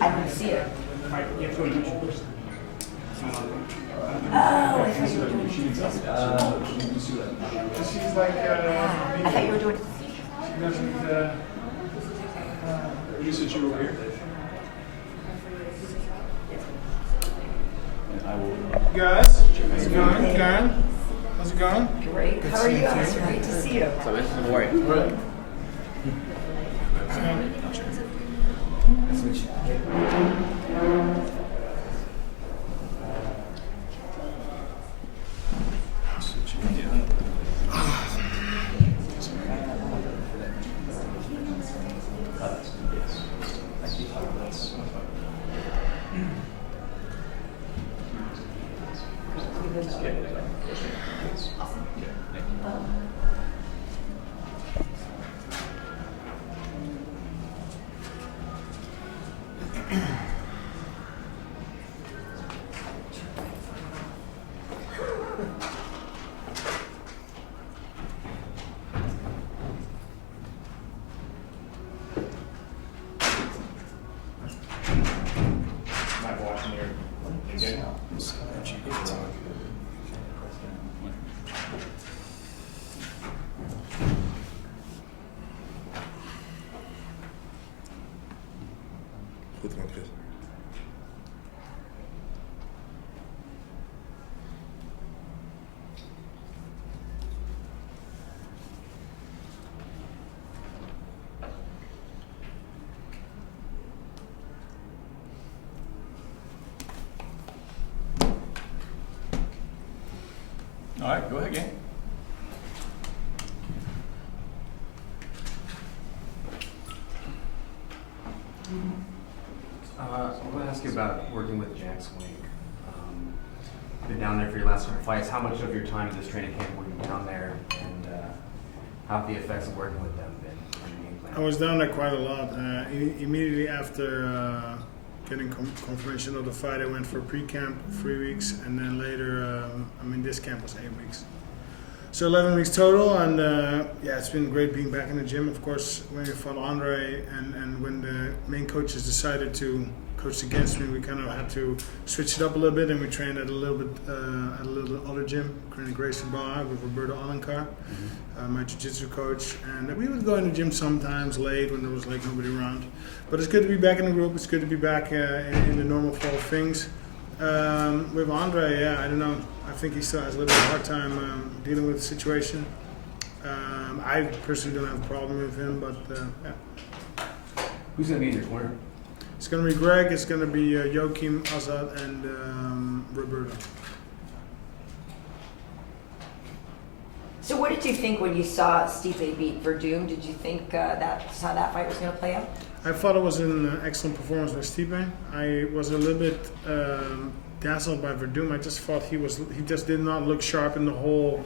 I didn't see it. You have to go to YouTube first. Oh, I thought you were doing this. She's like, I thought you were doing. she doesn't, you said you were here. Guys, how's it going? Karyn, how's it going? Great. How are you guys? Great to see you. Don't worry. Right. All right, go ahead, gang. I want to ask you about working with Jack Swing. Been down there for your last couple fights. How much of your time in this training camp were you down there, and how have the effects of working with them been on your game plan? I was down there quite a lot. Immediately after getting confirmation of the fight, I went for pre-camp 3 weeks, and then later, this camp was 8 weeks. So 11 weeks total, and yeah, it's been great being back in the gym. Of course, when you fought Andrei, and when the main coaches decided to coach against me, we kind of had to switch it up a little bit, and we trained at a little other gym, Gracie Bar with Roberto Alencar, my jiu-jitsu coach, and we would go in the gym sometimes late when there was like nobody around. But it's good to be back in the group. It's good to be back in the normal flow of things. With Andrei, yeah, I don't know. I think he still has a little bit of a hard time dealing with the situation. I personally don't have a problem with him, but yeah. Who's going to be in your corner? It's going to be Greg, it's going to be Joachim, Azad, and Roberto. So what did you think when you saw Stipe beat Werdum? Did you think that's how that fight was going to play out? I thought it was an excellent performance by Stipe. I was a little bit dazzled by Werdum. I just thought he just did not look sharp in the whole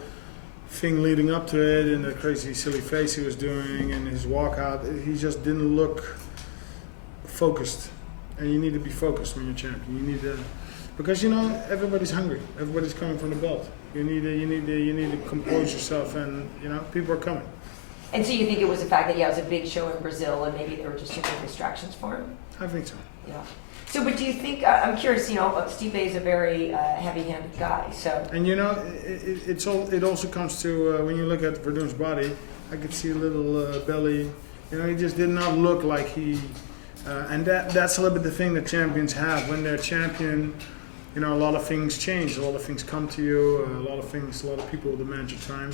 thing leading up to it, and the crazy silly face he was doing, and his walkout. He just didn't look focused. And you need to be focused when you're champion. You need to, because everybody's hungry. Everybody's coming from the belt. You need to compose yourself, and people are coming. And so you think it was the fact that it was a big show in Brazil, and maybe there were just too many distractions for him? I think so. Yeah. So, but do you think? I'm curious. Stipe is a very heavy-handed guy. So. And it also comes to when you look at Verdum's body. I could see a little belly. He just did not look like he. And that's a little bit the thing that champions have when they're champion. A lot of things change. A lot of things come to you. A lot of people demand your time,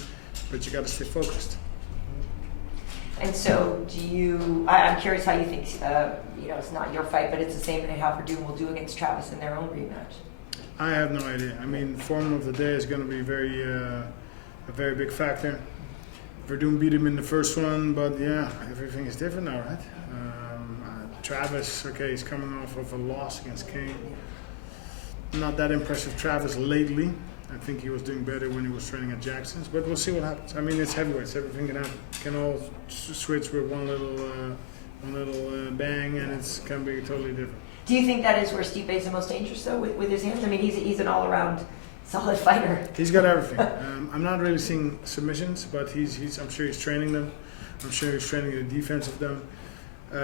but you got to stay focused. And so, I'm curious how you think. It's not your fight, but it's the same thing how Werdum will do against Travis in their own rematch. I have no idea. Form of the day is going to be a very big factor. Werdum beat him in the first one, but yeah, everything is different now, right? Travis, okay, he's coming off of a loss against Kane. Not that impressive Travis lately. I think he was doing better when he was training at Jackson's, but we'll see what happens. It's heavyweights. Everything can happen. Can all switch with one little bang, and it's can be totally different. Do you think that is where Stipe is the most dangerous, though, with his hands? He's an all-around solid fighter. He's got everything. I'm not really seeing submissions, but I'm sure he's training them. I'm sure he's training the defense of them.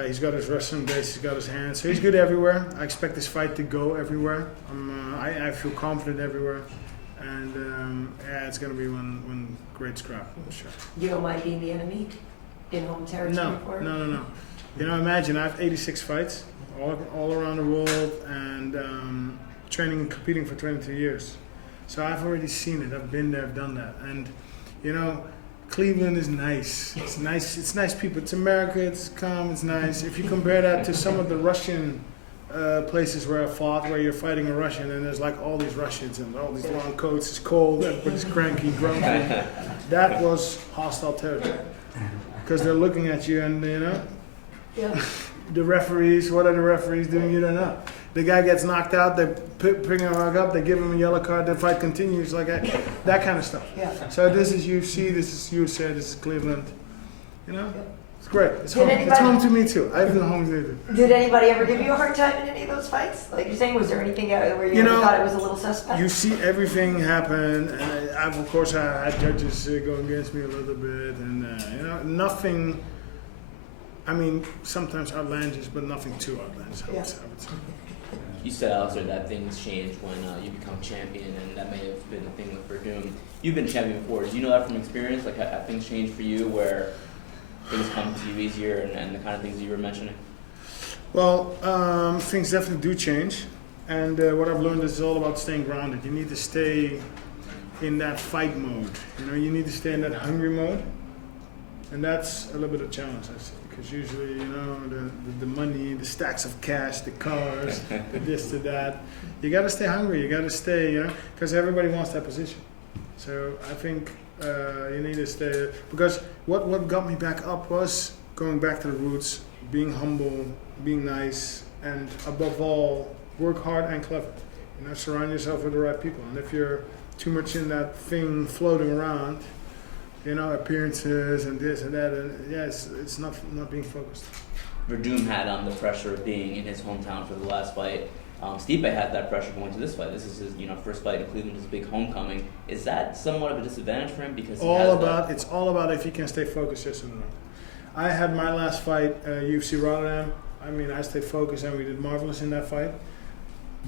He's got his wrestling base, he's got his hands, so he's good everywhere. I expect this fight to go everywhere. I feel confident everywhere, and yeah, it's gonna be one great scrap for sure. You don't mind being the enemy in home territory No. You know, imagine I have 86 fights all around the world, and training and competing for 22 years. So I've already seen it. I've been there, I've done that, and you know. Cleveland is nice. It's nice. It's nice people. It's America. It's calm. It's nice. If you compare that to some of the Russian places where I fought, where you're fighting a Russian and there's like all these Russians and all these long coats, it's cold, everybody's cranky, grumpy. That was hostile territory because they're looking at you and you know. Yeah. The referees, what are the referees doing? You don't know. The guy gets knocked out, they bring him up, they give him a yellow card, the fight continues, like that kind of stuff. Yeah. So this is UFC, this is USA, this is Cleveland. You know, Yeah. it's great. It's Did home. It's home to me too. I've been home to it. Did anybody ever give you a hard time in any of those fights? Like you're saying, was there anything where you, You know, thought it was a little suspect? You see everything happen, and I've of course had judges go against me a little bit, and you know, nothing. I mean, sometimes outlandish, but nothing too outlandish. I would say. You said, Alistair, that things change when you become champion, and that may have been the thing with Werdum. You've been champion before. Do you know that from experience? Like, have things changed for you where things come to you easier and the kind of things you were mentioning? Well, things definitely do change. And what I've learned is it's all about staying grounded. You need to stay in that fight mode. You know, you need to stay in that hungry mode. And that's a little bit of a challenge, I see. Because usually, you know, the money, the stacks of cash, the cars, the this, to that. You got to stay hungry. You got to stay, you know, because everybody wants that position. So I think you need to stay. Because what got me back up was going back to the roots, being humble, being nice, and above all, work hard and clever. You know, surround yourself with the right people. And if you're too much in that thing floating around, you know, appearances and this and that, and yeah, it's not being focused. Werdum had the pressure of being in his hometown for the last fight. Stipe had that pressure going to this fight. This is his, first fight in Cleveland, his big homecoming. Is that somewhat of a disadvantage for him because It's all about if he can stay focused, yes or no. I had my last fight, UFC Rotterdam. I mean, I stayed focused and we did marvelous in that fight.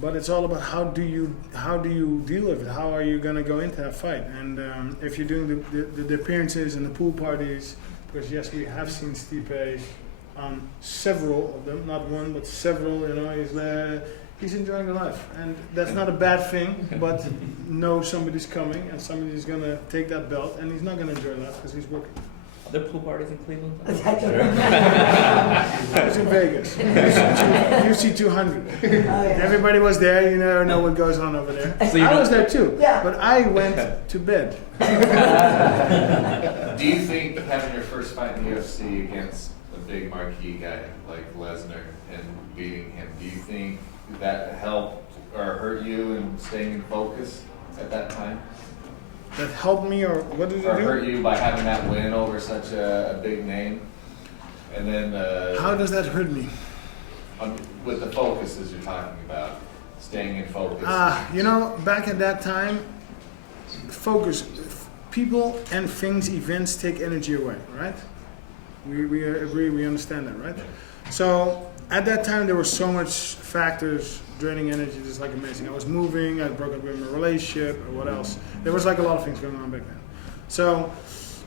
But it's all about how do you deal with it? How are you going to go into that fight? And if you're doing the appearances and the pool parties, because yes, we have seen Stipe on several of them, not one, but several. You know, he's enjoying the life, and that's not a bad thing. But know somebody's coming, and somebody's going to take that belt, and he's not going to enjoy life because he's working. Are there pool parties in Cleveland? I was in Vegas. UFC 200. Oh, yeah. Everybody was there. You never know what goes on over there. So you I don't- was there too. Yeah. But I went to bed. Do you think having your first fight in the UFC against a big marquee guy like Lesnar and beating him, do you think that helped or hurt you in staying in focus at that time? That helped me, or what did Or it do? hurt you by having that win over such a big name? And then How does that hurt me? with the focuses you're talking about, staying in focus. You know, back at that time, focus. People and things, events take energy away, right? We agree, we understand that, right? So at that time, there were so much factors draining energy, just like amazing. I was moving, I broke up with my relationship, or what else? There was like a lot of things going on back then. So,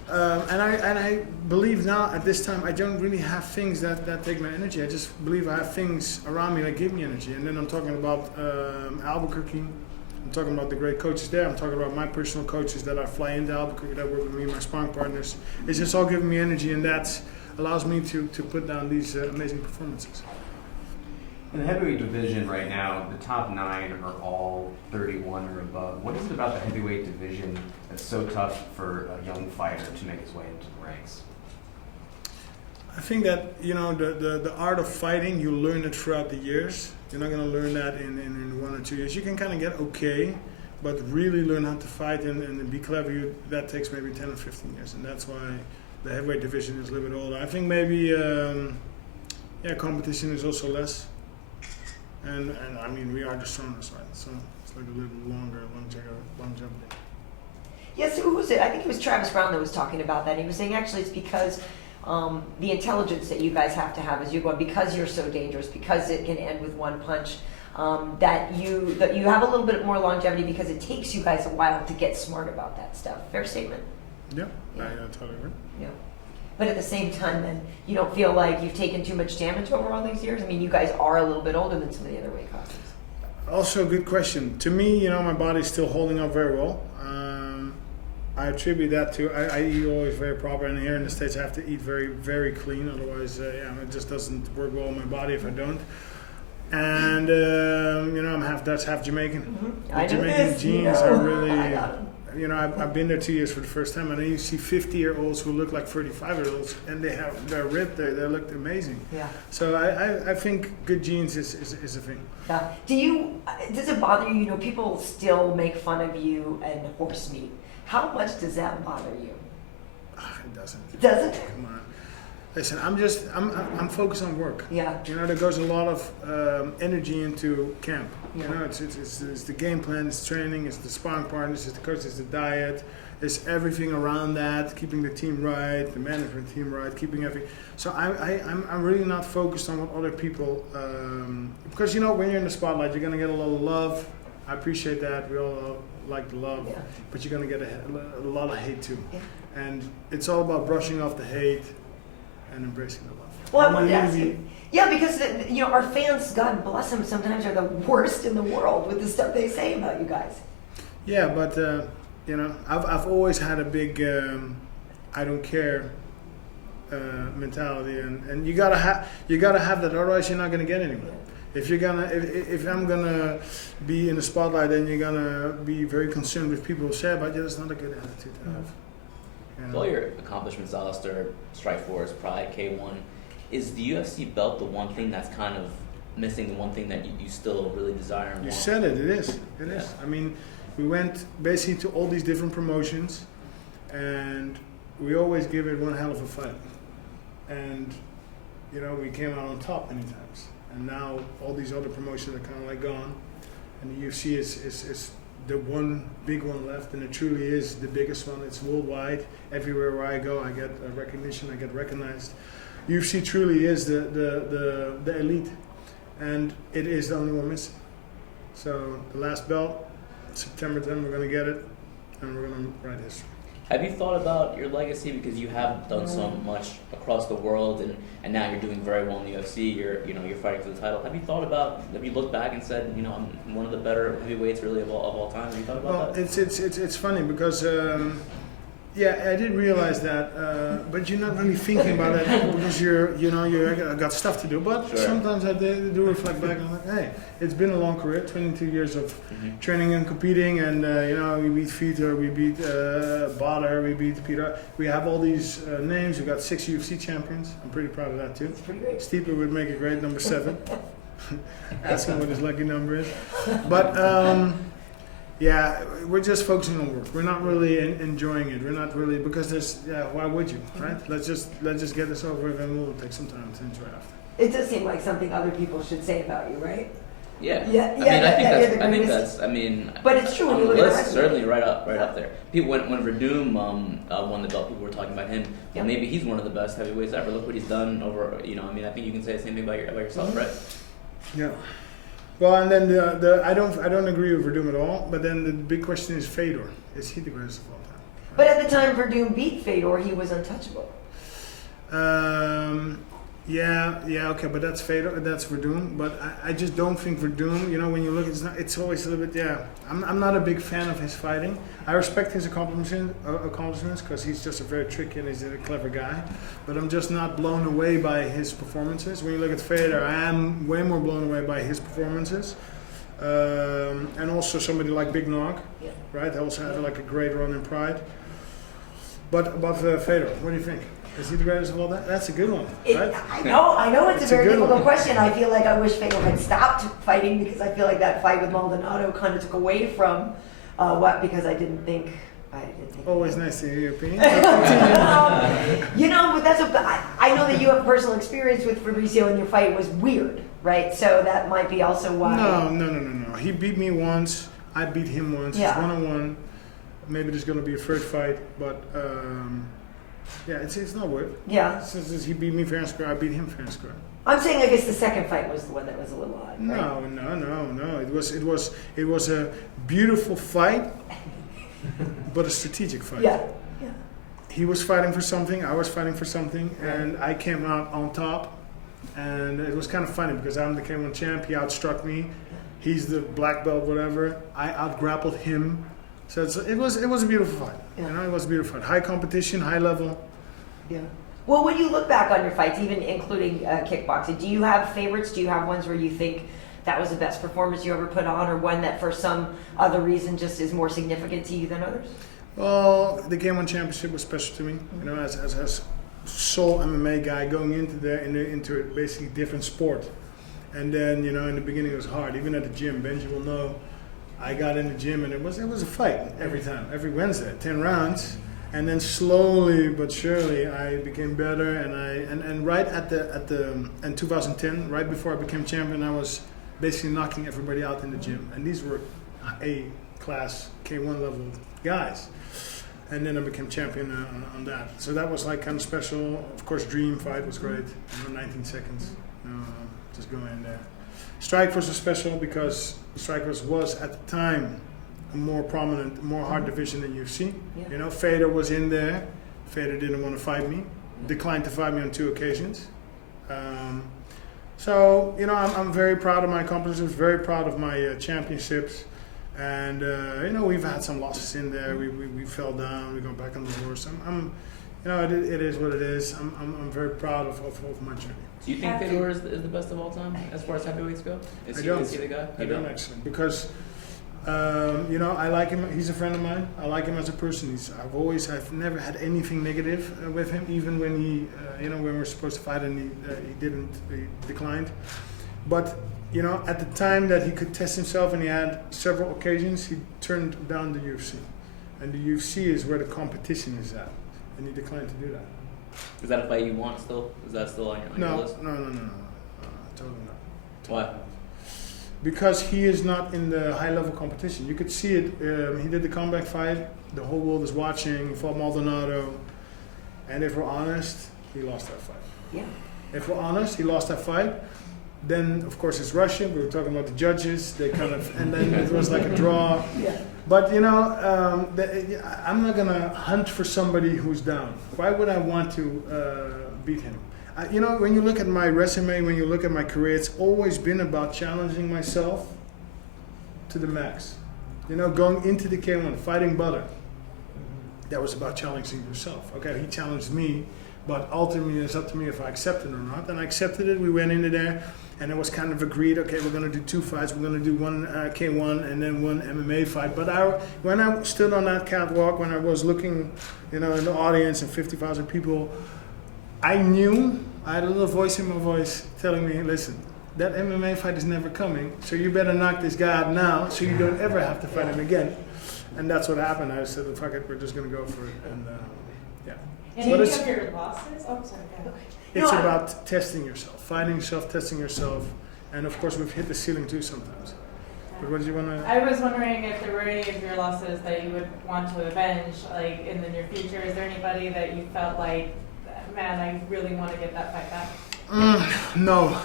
and I believe now at this time, I don't really have things that take my energy. I just believe I have things around me that give me energy. And then I'm talking about Albuquerque. I'm talking about the great coaches there. I'm talking about my personal coaches that I fly into Albuquerque that work with me, my sparring partners. It's just all giving me energy, and that allows me to put down these amazing performances. In the heavyweight division right now, the top 9 are all 31 or above. What is it about the heavyweight division that's so tough for a young fighter to make his way into the ranks? I think that, you know, the art of fighting, you learn it throughout the years. You're not going to learn that in 1 or 2 years. You can kind of get okay, but really learn how to fight and be clever, that takes maybe 10 or 15 years. And that's why the heavyweight division is a little bit older. I think maybe, competition is also less. And I mean, we are the strongest, right? So it's like a little longer longevity. Yes, who was it? I think it was Travis Brown that was talking about that. He was saying actually it's because the intelligence that you guys have to have as you go on, because you're so dangerous, because it can end with one punch, that you have a little bit more longevity because it takes you guys a while to get smart about that stuff. Fair statement. Yeah, Yeah. I totally agree. Yeah. But at the same time, then, you don't feel like you've taken too much damage over all these years? I mean, you guys are a little bit older than some of the other weight classes. Also, a good question. To me, my body's still holding up very well. I attribute that to I eat always very proper, and here in the States I have to eat very, very clean. Otherwise, it just doesn't work well in my body if I don't. And I'm half Dutch, half Jamaican. Mm-hmm. I know Jamaican this, genes are really. I got 'em. I've been there 2 years for the first time, and then you see 50-year-olds who look like 35-year-olds, and they're ripped. They look amazing. Yeah. So I think good genes is a thing. Yeah. Does it bother you? People still make fun of you and horse meat. How much does that bother you? It doesn't. Does it? Come on. Listen, I'm focused on work. Yeah. There goes a lot of energy into camp. Yeah. It's the game plan, it's training, it's the sparring partners, it's the coach, it's the diet, it's everything around that, keeping the team right, the management team right, keeping everything. So I'm really not focused on what other people, because when you're in the spotlight, you're gonna get a lot of love. I appreciate that. We all like the love, Yeah. but you're gonna get a lot of hate too. Yeah. And it's all about brushing off the hate and embracing the love. Well, I wanted to ask you. Yeah, because our fans, God bless them, sometimes are the worst in the world with the stuff they say about you guys. Yeah, but I've always had a big I don't care mentality, and you gotta have that. Otherwise, you're not gonna get anywhere. If I'm gonna be in the spotlight, then you're gonna be very concerned with people who say about you. That's not a good attitude to have. With all your accomplishments, Alistair, Strikeforce, Pride, K1, is the UFC belt the one thing that's kind of missing, the one thing that you still really desire and You want? said it. It is. It Yeah. is. I mean, we went basically to all these different promotions, and we always give it one hell of a fight. And we came out on top many times. And now all these other promotions are kind of like gone, and the UFC is the one big one left, and it truly is the biggest one. It's worldwide. Everywhere where I go, I get recognition. I get recognized. UFC truly is the elite, and it is the only one missing. So the last belt, September 10th, we're gonna get it, and we're gonna write history. Have you thought about your legacy, because you have done so much across the world, and now you're doing very well in the UFC. You're fighting for the title. Have you looked back and said, I'm one of the better heavyweights really of all time? Have you thought about that? It's funny because I did realize that, but you're not really thinking about it because you got stuff to do. But Sure. sometimes I do reflect back and I'm like, hey, it's been a long career, 22 years of training and competing, and we beat Fedor, we beat Bader, we beat Peter. We have all these names. We got 6 UFC champions. I'm pretty proud of that too. It's pretty great. Stipe would make a great number 7. Ask him what his lucky number is. But we're just focusing on work. We're not really enjoying it. We're not really, because why would you, right? Let's just get this over with, and we'll take some time to enjoy after. It does seem like something other people should say about you, right? Yeah. Yeah, I think that's. But it's true when on you the look at the list, resume. certainly right up there. People, when Werdum won the belt, people were talking about him. Yeah. Well, maybe he's one of the best heavyweights ever. Look what he's done over. I think you can say the same thing about yourself, right? Yeah. Well, and then I don't agree with Werdum at all. But then the big question is Fedor. Is he the greatest of all time? But at the time Werdum beat Fedor, he was untouchable. Okay, but that's Fedor, that's Werdum. But I just don't think Werdum, when you look, it's always a little bit, I'm not a big fan of his fighting. I respect his accomplishments because he's just a very tricky and he's a clever guy. But I'm just not blown away by his performances. When you look at Fedor, I am way more blown away by his performances. And also somebody like Big Nog, right? They also had like a great run in Pride. But Fedor, what do you think? Is he the greatest of all that? That's a good one, right? I know it's a very good difficult one. question. I feel like I wish Fedor had stopped fighting, because I feel like that fight with Maldonado kind of took away from because I didn't think. Always nice to hear your opinion. But that's I know that you have personal experience with Fabricio, and your fight was weird, right? So that might be also why. No. He beat me once. I beat him once. Yeah. It's 1-on-1. Maybe there's going to be a third fight, but Yeah, it's not weird. Yeah. Since he beat me fair and square, I beat him fair and square. I'm saying I guess the second fight was the one that was a little odd, right? No. It was a beautiful fight, but a strategic fight. Yeah. He was fighting for something, I was fighting for something, and I came out on top. And it was kind of funny because I'm the K1 champ. He outstruck me. He's the black belt, whatever. I outgrappled him. So it was a beautiful fight. Yeah. You know, it was a beautiful fight. High competition, high level. Yeah. Well, when you look back on your fights, even including kickboxing, do you have favorites? Do you have ones where you think that was the best performance you ever put on, or one that for some other reason just is more significant to you than others? Well, the K1 championship was special to me. You know, as sole MMA guy going into a basically different sport. And then, you know, in the beginning it was hard. Even at the gym, Benji will know, I got in the gym and it was a fight every time, every Wednesday, 10 rounds. And then slowly but surely I became better, and right in 2010, right before I became champion, I was basically knocking everybody out in the gym. And these were A-class K1 level guys. And then I became champion on that. So that was like kind of special. Of course, Dream fight was great. You know, 19 seconds. Just going in there. Strikeforce was special because Strikeforce was at the time a more prominent, more hard division than UFC. Yeah. You know, Fedor was in there. Fedor didn't want to fight me. Declined to fight me on 2 occasions. So, you know, I'm very proud of my accomplishments, very proud of my championships. And, you know, we've had some losses in there. We fell down, we go back on the horse. You know, it is what it is. I'm very proud of my journey. Do you think Fedor is the best of all time as far as heavyweights go? Is he the guy? I don't actually, because you know, I like him. He's a friend of mine. I like him as a person. I've never had anything negative with him, even when he, you know, when we were supposed to fight and he declined. But you know, at the time that he could test himself, and he had several occasions, he turned down the UFC, and the UFC is where the competition is at, and he declined to do that. Is that a fight you want still? Is that still on your list? No, totally not. Why? Because he is not in the high-level competition. You could see it. He did the comeback fight. The whole world is watching. He fought Maldonado. And if we're honest, he lost that fight. Yeah. If we're honest, he lost that fight. Then, of course, it's Russia. We were talking about the judges. They kind of, and then it was like a draw. Yeah. But, you know, I'm not going to hunt for somebody who's down. Why would I want to beat him? You know, when you look at my resume, when you look at my career, it's always been about challenging myself to the max. You know, going into the K1, fighting Butter, that was about challenging yourself. Okay, he challenged me, but ultimately it's up to me if I accept it or not. And I accepted it. We went into there, and it was kind of agreed, okay, we're going to do 2 fights. We're going to do 1 K1 and then 1 MMA fight. But when I stood on that catwalk, when I was looking, you know, in the audience and 50,000 people, I knew, I had a little voice in my voice telling me, listen, that MMA fight is never coming, so you better knock this guy out now so you don't ever have to fight him again. And that's what happened. I said, fuck it, we're just going to go for it. And yeah. Any of your losses? Oh, sorry, go ahead. It's about testing yourself, finding yourself, testing yourself. And of course, we've hit the ceiling too sometimes. But what did you want to... I was wondering if there were any of your losses that you would want to avenge, like in the near future. Is there anybody that you felt like, man, I really want to get that fight back? No.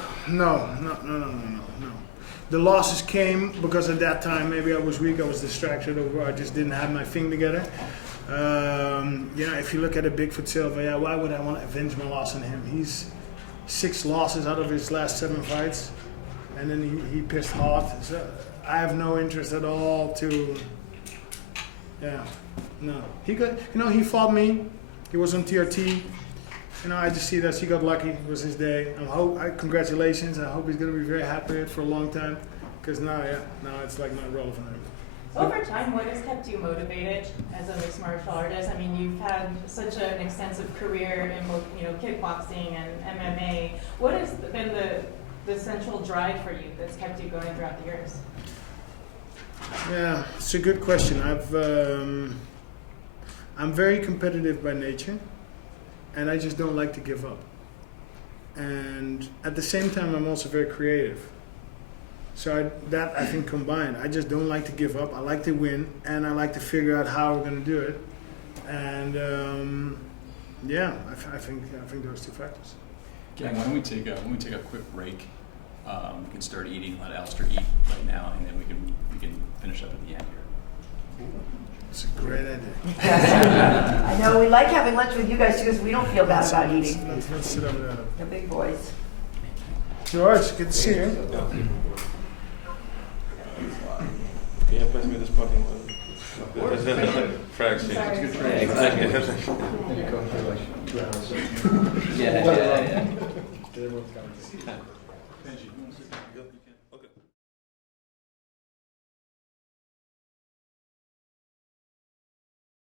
The losses came because at that time maybe I was weak, I was distracted, or I just didn't have my thing together. You know, if you look at a Bigfoot Silva, yeah, why would I want to avenge my loss on him? He's 6 losses out of his last 7 fights, and then he pissed hot. So I have no interest at all to. Yeah, no. He fought me. He was on TRT. You know, I just see that he got lucky. It was his day. Congratulations. I hope he's going to be very happy for a long time. Because now it's like not relevant anymore. Over time, what has kept you motivated as a mixed martial artist? I mean, you've had such an extensive career in both, you know, kickboxing and MMA. What has been the central drive for you that's kept you going throughout the years? Yeah, it's a good question. I'm very competitive by nature. And I just don't like to give up. And at the same time, I'm also very creative. So I think combined. I just don't like to give up. I like to win, and I like to figure out how we're going to do it. And Yeah, I think those two factors. Gang, why don't we take a quick break? We can start eating. Let Alistair eat right now, and then we can finish up at the end here. It's a great idea. Yes. I know, we like having lunch with you guys too, because we don't feel bad about eating. Let's sit over there. The big boys. George, good to see you. Yeah, pass me the spotting one. Fraction. Sorry. Yeah, exactly. yeah. Benji.